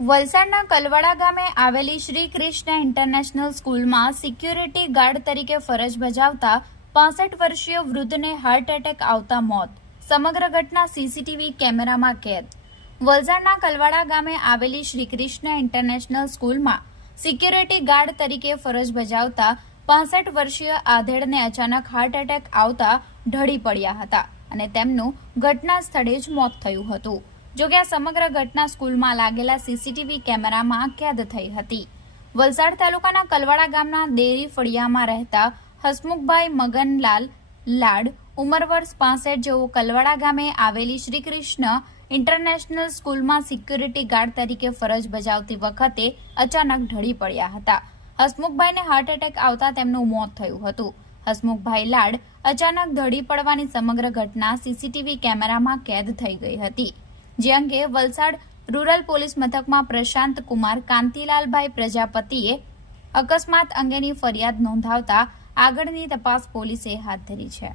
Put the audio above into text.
વલસાડના કલવાડા ગામે આવેલી શ્રી કૃષ્ણ ઇન્ટરનેશનલ સ્કૂલમાં સિક્યુરિટી ગાર્ડ તરીકે ફરજ બજાવતા 65 વર્ષીય વૃદ્ધને હાર્ટ એટેક આવતા મોત. સમગ્ર ઘટના સીસીટીવી કેમેરામાં કેદ. વલસાડના કલવાડા ગામે આવેલી શ્રી કૃષ્ણ ઇન્ટરનેશનલ સ્કૂલમાં સિક્યુરિટી ગાર્ડ તરીકે ફરજ બજાવતા 65 વર્ષીય આધેડને અચાનક હાર્ટ એટેક આવતા ઢળી પડ્યા હતા અને તેમનું ઘટના સ્થળે જ મોત થયું હતું. જોકે આ સમગ્ર ઘટના સ્કૂલમાં લાગેલા સીસીટીવી કેમેરામાં કેદ થઈ હતી. વલસાડ તાલુકાના કલવાડા ગામના દેરી ફળિયામાં રહેતા હસમુખભાઈ મગનલાલ લાડ ઉંમર વર્ષ 65 જેઓ કલવાડા ગામે આવેલી શ્રી કૃષ્ણ ઇન્ટરનેશનલ સ્કૂલમાં સિક્યુરિટી ગાર્ડ તરીકે ફરજ બજાવતી વખતે અચાનક ઢળી પડ્યા હતા. હસમુખભાઈને હાર્ટ એટેક આવતા તેમનું મોત થયું હતું. હસમુખભાઈ લાડ અચાનક ઢળી પડવાની સમગ્ર ઘટના સીસીટીવી કેમેરામાં કેદ થઈ ગઈ હતી. જે અંગે વલસાડ રૂરલ પોલીસ મથકમાં પ્રશાંત કુમાર કાંતિલાલભાઈ પ્રજાપતિએ અકસ્માત અંગેની ફરિયાદ નોંધાવતા આગળની તપાસ પોલીસે હાથ ધરી છે.